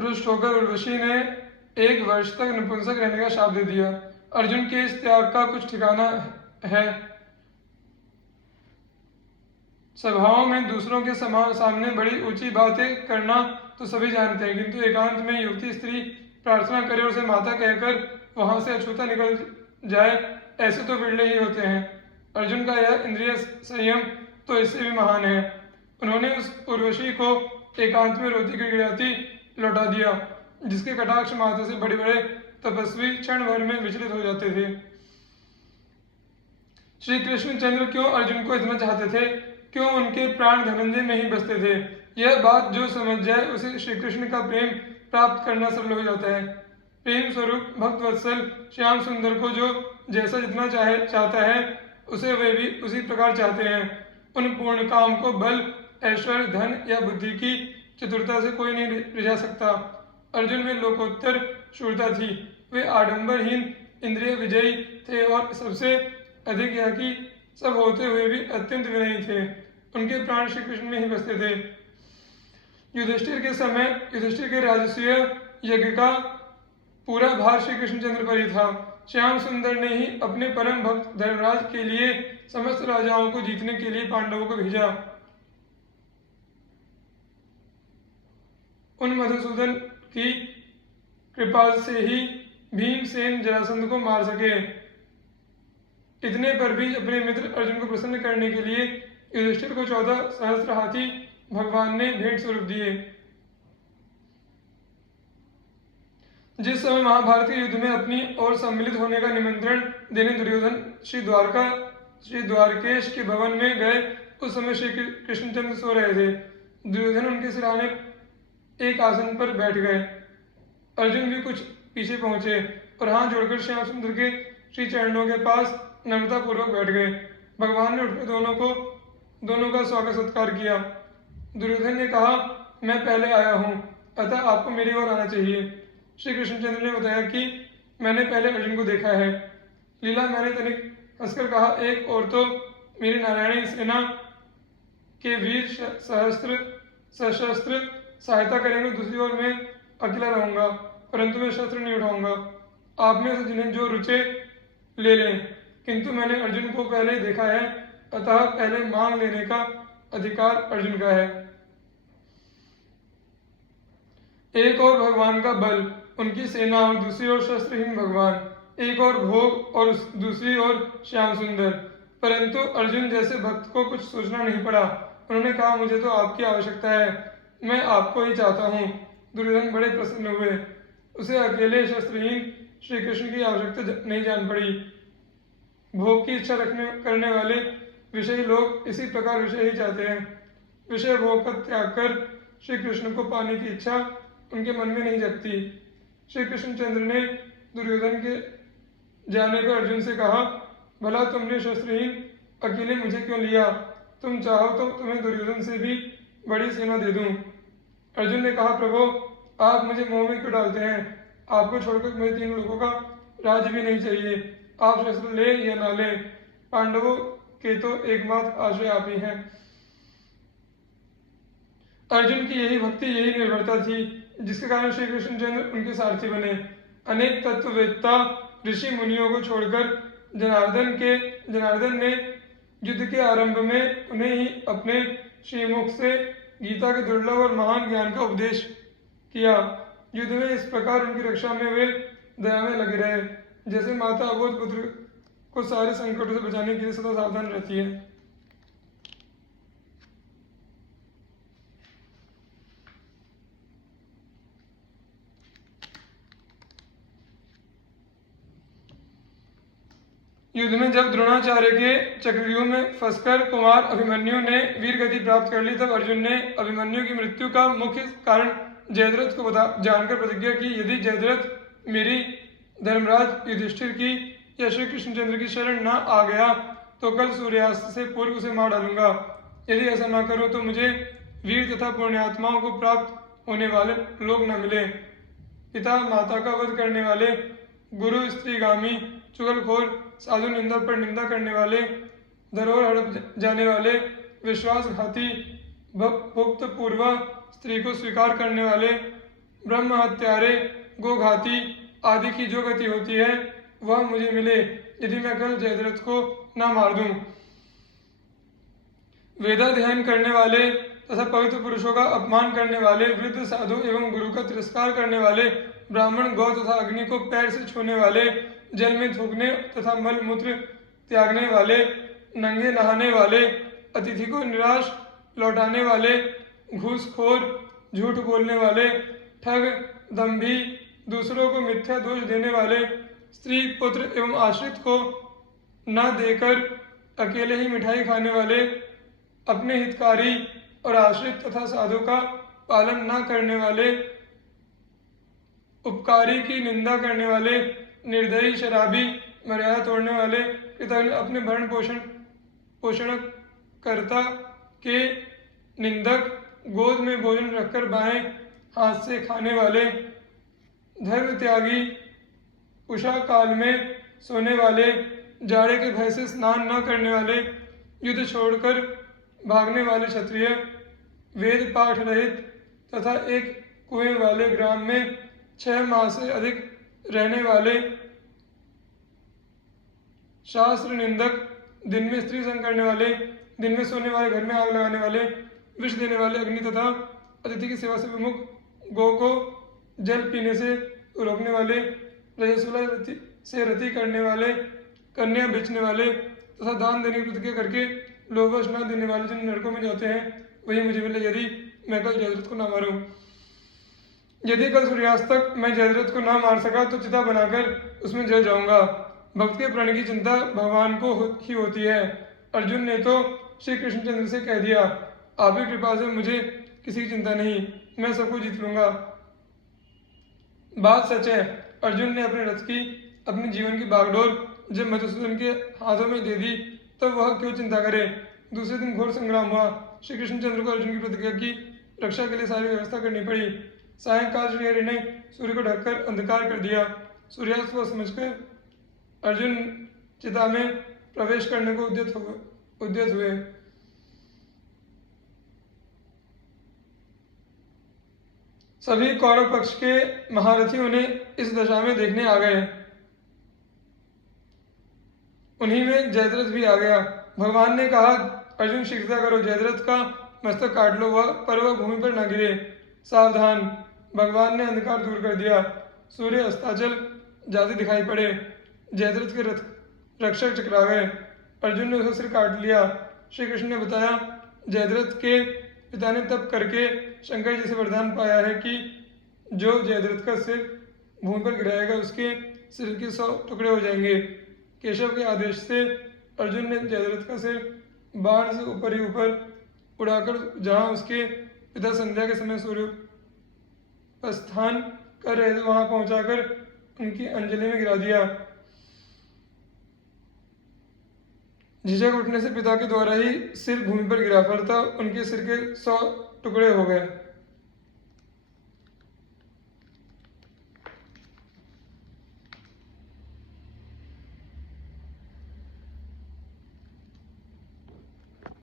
रुष्ट होकर उर्वशी ने 1 वर्ष तक नपुंसक रहने का शाप दे दिया। अर्जुन के इस त्याग का कुछ ठिकाना है? सभाओं में दूसरों के सामने बड़ी ऊंची बातें करना तो सभी जानते हैं, किंतु एकांत में युवती स्त्री प्रार्थना करे और उसे माता कहकर वहां से अछूता निकल जाए, ऐसे तो बिरले ही होते हैं। अर्जुन का यह इंद्रिय संयम तो इससे भी महान है। उन्होंने उस उर्वशी को एकांत में रोती गिड़गिड़ाती लौटा दिया, जिसके कटाक्ष मात्र से बड़े बड़े तपस्वी क्षण भर में विचलित हो जाते थे। श्री कृष्णचंद्र क्यों अर्जुन को इतना चाहते थे? क्यों उनके प्राण धनंजय में ही बसते थे? यह बात जो समझ जाए उसे श्री कृष्ण का प्रेम प्राप्त करना सरल हो जाता है। प्रेम स्वरूप भक्त वत्सल श्याम सुंदर को जो जैसा जितना चाहता है, उसे वे भी उसी प्रकार चाहते हैं। उन पूर्ण काम को बल, ऐश्वर्य, धन या बुद्धि की चतुरता से कोई नहीं रिझा सकता। अर्जुन में लोकोत्तर शूरता थी। वे आडंबरहीन इंद्रिय विजयी थे और सबसे अधिक यह कि सब होते हुए भी अत्यंत विनयी थे। उनके प्राण श्री कृष्ण में ही बसते थे। युधिष्ठिर के राजसूय यज्ञ का पूरा भार श्री कृष्णचंद्र पर ही था। श्याम सुंदर ने ही अपने परम भक्त धर्मराज के लिए समस्त राजाओं को जीतने के लिए पांडवों को भेजा। उन मधुसूदन की कृपा से ही भीमसेन जरासंध को मार सके। इतने पर भी अपने मित्र अर्जुन को प्रसन्न करने के लिए युधिष्ठिर को 14 सहस्त्र हाथी भगवान ने भेंट स्वरूप दिए। जिस समय महाभारत के युद्ध में अपनी ओर सम्मिलित होने का निमंत्रण देने दुर्योधन श्री द्वारकेश के भवन में गए, उस समय श्री कृष्णचंद्र सो रहे थे। दुर्योधन उनके सिरहाने एक आसन पर बैठ गए। अर्जुन भी कुछ पीछे पहुंचे और हाथ जोड़कर श्याम सुंदर के श्री चरणों के पास नम्रता पूर्वक बैठ गए। भगवान ने उठकर दोनों का स्वागत सत्कार किया। दुर्योधन ने कहा, मैं पहले आया हूँ, अतः आपको मेरी ओर आना चाहिए। श्री कृष्णचंद्र ने बताया कि मैंने पहले अर्जुन को देखा है। लीला मैंने तनिक हंसकर कहा, एक और तो मेरी नारायणी सेना के वीर सशस्त्र सहायता करेंगे, दूसरी ओर मैं अकेला रहूंगा, परंतु मैं शस्त्र नहीं उठाऊंगा। आप में से जिन्हें जो रुचे ले लें, किंतु मैंने अर्जुन को पहले देखा है, अतः पहले मांग लेने का अधिकार अर्जुन का है। एक और भगवान का बल, उनकी सेना, और दूसरी ओर शस्त्रहीन भगवान, एक और भोग और दूसरी ओर श्याम सुंदर। परंतु अर्जुन जैसे भक्त को कुछ सोचना नहीं पड़ा। उन्होंने कहा, मुझे तो आपकी आवश्यकता है, मैं आपको ही चाहता हूँ। दुर्योधन बड़े प्रसन्न हुए। उसे अकेले शस्त्रहीन श्री कृष्ण की आवश्यकता नहीं जान पड़ी। भोग की इच्छा करने वाले विषयी लोग इसी प्रकार विषय ही चाहते हैं। विषय भोग का त्याग कर श्री कृष्ण को पाने की इच्छा उनके मन में नहीं जगती। श्री कृष्णचंद्र ने दुर्योधन के जाने पर अर्जुन से कहा, भला तुमने शस्त्रहीन अकेले मुझे क्यों लिया? तुम चाहो तो तुम्हें दुर्योधन से भी बड़ी सेना दे दूं। अर्जुन ने कहा, प्रभु आप मुझे मोह में क्यों डालते हैं? आपको छोड़कर मुझे 3 लोगों का राज्य भी नहीं चाहिए। आप शस्त्र ले या ना ले, पांडवों के तो एकमात्र आश्रय आप ही हैं। अर्जुन की यही भक्ति, यही निर्भरता थी, जिसके कारण श्री कृष्णचंद्र उनके सारथी बने। अनेक तत्ववेत्ता ऋषि मुनियों को छोड़कर जनार्दन ने युद्ध के आरंभ में उन्हें ही अपने श्रीमुख से गीता के दुर्लभ और महान ज्ञान का उपदेश किया। युद्ध में इस प्रकार उनकी रक्षा में वे दया में लगे रहे, जैसे माता अबोध पुत्र को सारे संकटों से बचाने के लिए सदा सावधान रहती है। युद्ध में जब द्रोणाचार्य के चक्रव्यूह में फंसकर कुमार अभिमन्यु ने वीर गति प्राप्त कर ली, तब अर्जुन ने अभिमन्यु की मृत्यु का मुख्य कारण जयद्रथ को जानकर प्रतिज्ञा की, यदि जयद्रथ मेरी धर्मराज युधिष्ठिर की या श्री कृष्णचंद्र की शरण न आ गया तो कल सूर्यास्त से पूर्व उसे मार डालूंगा। यदि ऐसा न करूं तो मुझे वीर तथा पुण्यात्माओं को प्राप्त होने वाले लोग न मिले। पिता माता का वध करने वाले, गुरु स्त्रीगामी, चुगलखोर, साधु निंदा पर निंदा करने वाले, धरोहर हड़प जाने वाले, विश्वासघाती, भक्त पूर्वा स्त्री को स्वीकार करने वाले, ब्रह्म हत्यारे, गोघाती आदि की जो गति होती है वह मुझे मिले, यदि मैं कल जयद्रथ को न मार दूं। वेदाध्ययन करने वाले तथा पवित्र पुरुषों का अपमान करने वाले, वृद्ध साधु एवं गुरु का तिरस्कार करने वाले, ब्राह्मण गौ तथा अग्नि को पैर से छूने वाले, जल में थूकने तथा मल मूत्र त्यागने वाले, नंगे नहाने वाले, अतिथि को निराश लौटाने वाले, घूसखोर, झूठ बोलने वाले, ठग, दंभी, दूसरों को मिथ्या दोष देने वाले, स्त्री पुत्र एवं आश्रित को न देकर अकेले ही मिठाई खाने वाले, अपने हितकारी और आश्रित तथा साधु का पालन न करने वाले, उपकारी की निंदा करने वाले, निर्दयी, शराबी, मर्यादा तोड़ने वाले, कृतज्ञ, अपने भरण पोषण कर्ता के निंदक, गोद में भोजन रखकर बाएं हाथ से खाने वाले, धर्म त्यागी, उषा काल में सोने वाले, जाड़े के भय से स्नान न करने वाले, युद्ध छोड़कर भागने वाले क्षत्रिय, वेद पाठ रहित तथा एक कुएं वाले ग्राम में 6 माह से अधिक रहने वाले, शास्त्र निंदक, दिन में स्त्री संग करने वाले, दिन में सोने वाले, घर में आग लगाने वाले, विष देने वाले, अग्नि तथा अतिथि की सेवा से विमुख, गौ को जल पीने से रोकने वाले, रजस्वला से रति करने वाले, कन्या बेचने वाले तथा दान देने की प्रतिज्ञा करके लोभवश न देने वाले जिन नरकों में जाते हैं वही मुझे मिले, यदि मैं कल जयद्रथ को न मारूं। यदि कल सूर्यास्त तक मैं जयद्रथ को न मार सका तो चिता बनाकर उसमें जल जाऊंगा। भक्त के प्राण की चिंता भगवान को ही होती है। अर्जुन ने तो श्री कृष्णचंद्र से कह दिया, आप ही कृपा से मुझे किसी की चिंता नहीं, मैं सबको जीत लूंगा। बात सच है, अर्जुन ने अपने रथ की, अपने जीवन की बागडोर जब मधुसूदन के हाथों में दे दी तब वह क्यों चिंता करे। दूसरे दिन घोर संग्राम हुआ। श्री कृष्णचंद्र को अर्जुन की प्रतिज्ञा की रक्षा के लिए सारी व्यवस्था करनी पड़ी। सायंकाल श्रीहरि ने सूर्य को ढककर अंधकार कर दिया। सूर्यास्त को समझकर अर्जुन चिता में प्रवेश करने को उद्यत हुए। सभी कौरव पक्ष के महारथी उन्हें इस दशा में देखने आ गए। उन्हीं में जयद्रथ भी आ गया। भगवान ने कहा, अर्जुन शीघ्रता करो, जयद्रथ का मस्तक काट लो, पर वह भूमि पर न गिरे। सावधान। भगवान ने अंधकार दूर कर दिया। सूर्य अस्ताचल जाते दिखाई पड़े। जयद्रथ के रक्षक टकरा गए। अर्जुन ने उसका सिर काट लिया। श्री कृष्ण ने बताया, जयद्रथ के पिता ने तप करके शंकर जी से वरदान पाया है कि जो जयद्रथ का सिर भूमि पर गिराएगा उसके सिर के 100 टुकड़े हो जाएंगे। केशव के आदेश से अर्जुन ने जयद्रथ का सिर बाण से ऊपर ही ऊपर उड़ाकर जहां उसके पिता संध्या के समय सूर्य प्रस्थान कर रहे थे वहां पहुंचाकर उनकी अंजलि में गिरा दिया। झिझक उठने से पिता के द्वारा ही सिर भूमि पर गिरा, फलतः उनके सिर के 100 टुकड़े हो गए।